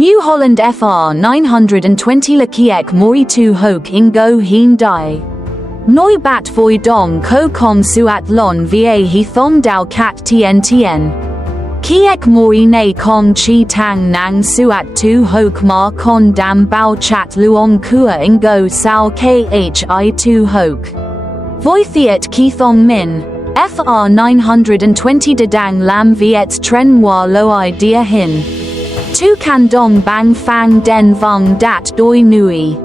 New Holland FR920 Lakiek Mori 2 Hoke Ingo Heen Dai. Noi Bat Voi Dong Ko Kom Suat Lon Va He Thong Dao Kat Tien Tien. Kiek Mori Ne Kong Chi Tang Nang Suat 2 Hoke Ma Kon Dam Bao Chat Luong Kua Ingo Sao Khi 2 Hoke. Voi Thiet Ki Thong Min. FR920 Dadang Lam Viets Tren Moi Loi Dia Hin. Tu Can Dong Bang Fang Den Vung Dat Doi Nui.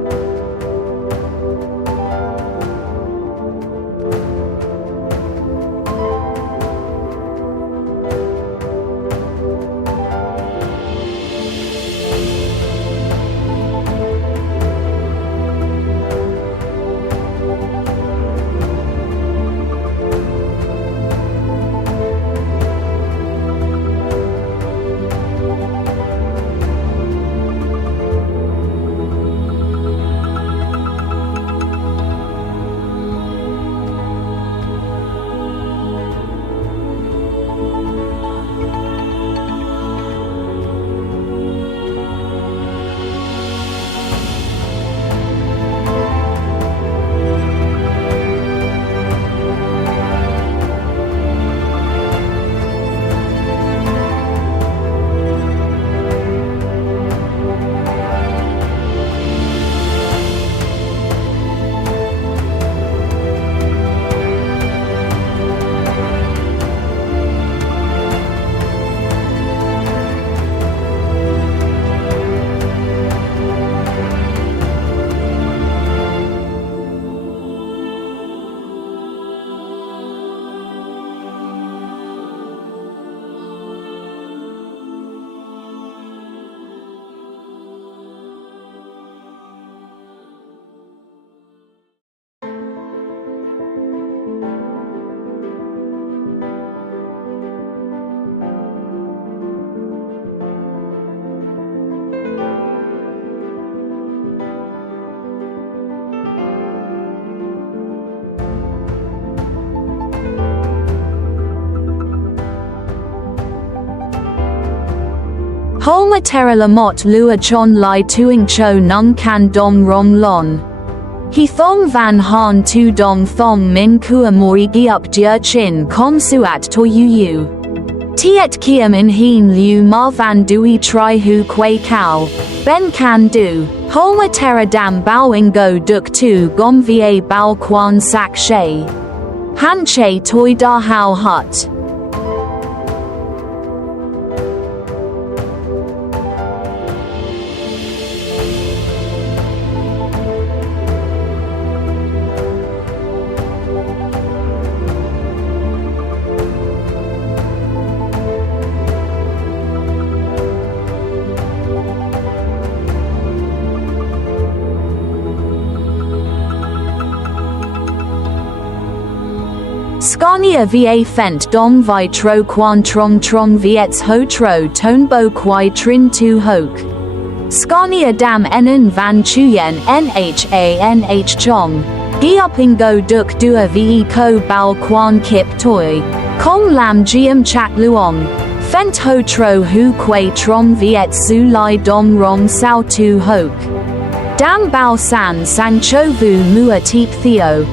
Holmer Terra Lamot Lua Chon Lai Tuing Cho Nung Can Dong Rong Lon. He Thong Van Han Tu Dong Thong Min Kua Mori Giup Jia Chin Kom Suat To Yu. Tiet Kiam In Heen Liu Ma Van Dui Tri Hu Quay Kao. Ben Can Do. Holmer Terra Dam Bao Ingo Duk Tu Gom Va Bao Quan Sak She. Han Che Toi Da Hao Hut. Scania Va Fendt Dong Vi Tro Quan Trong Trong Viets Ho Tro Ton Bo Quai Trin Tu Hoke. Scania Dam Enen Van Chuyen Nha Chong. Gioping Go Duk Dua Ve Ko Bao Quan Kip Toi. Kong Lam Giam Chat Luong. Fendt Ho Tro Hu Quai Trong Viets Su Lai Dong Rong Sao Tu Hoke. Dam Bao San Sang Cho Vu Mua Teep Theo.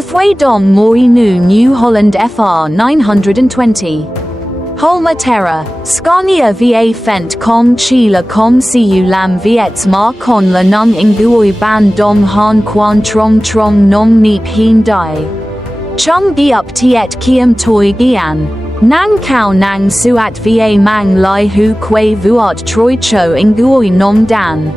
Pathway dom moi nu New Holland FR920. Holmer Terra, Scania va Fendt com chi la com siu lam viets ma con la nung ingui ban dom han quan trong nom nip hin dai. Chung gi up tiet kiem toi gian. Nang kao nang suat va mang lai hu que vuat troi cho ingui nom dan.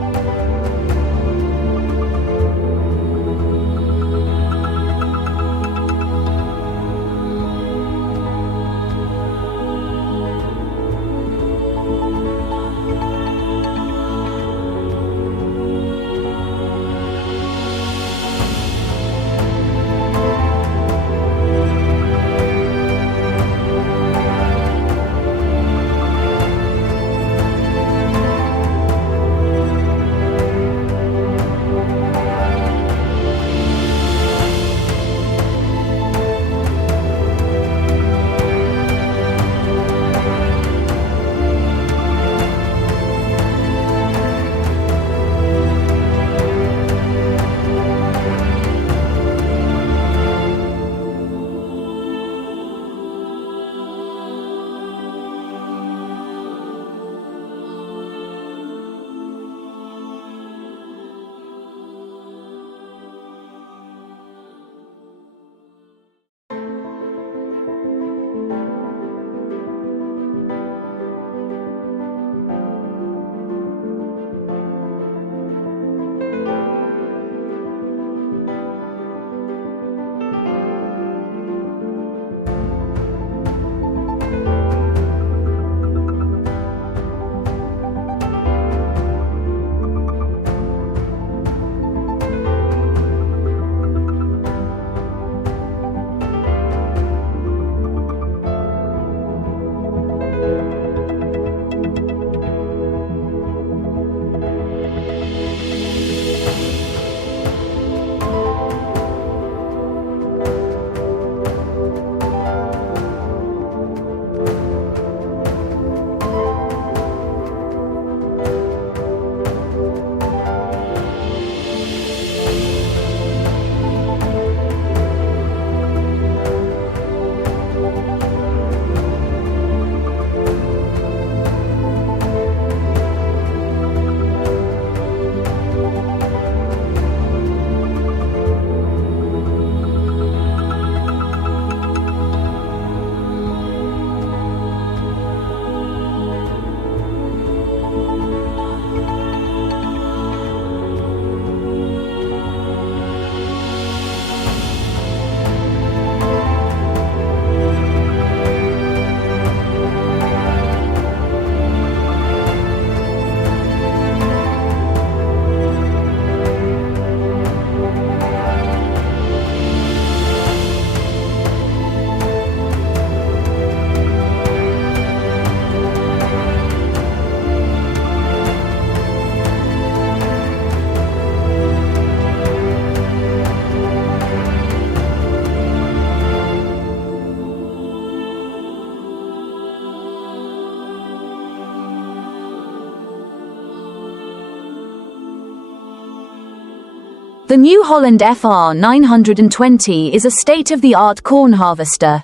The new Holland FR920 is a state-of-the-art corn harvester.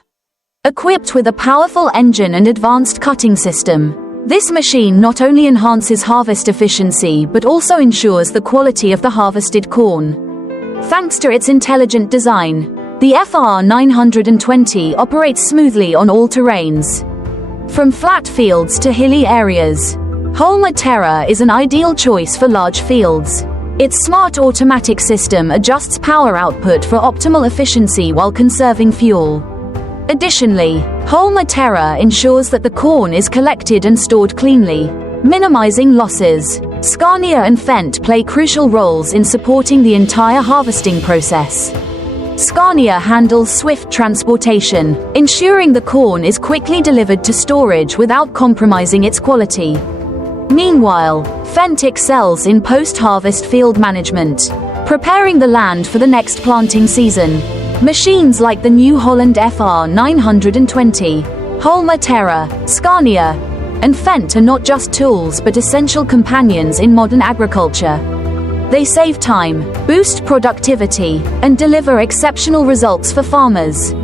Equipped with a powerful engine and advanced cutting system, this machine not only enhances harvest efficiency but also ensures the quality of the harvested corn. Thanks to its intelligent design, the FR920 operates smoothly on all terrains. From flat fields to hilly areas, Holmer Terra is an ideal choice for large fields. Its smart automatic system adjusts power output for optimal efficiency while conserving fuel. Additionally, Holmer Terra ensures that the corn is collected and stored cleanly, minimizing losses. Scania and Fendt play crucial roles in supporting the entire harvesting process. Scania handles swift transportation, ensuring the corn is quickly delivered to storage without compromising its quality. Meanwhile, Fendt excels in post-harvest field management, preparing the land for the next planting season. Machines like the new Holland FR920, Holmer Terra, Scania, and Fendt are not just tools but essential companions in modern agriculture. They save time, boost productivity, and deliver exceptional results for farmers.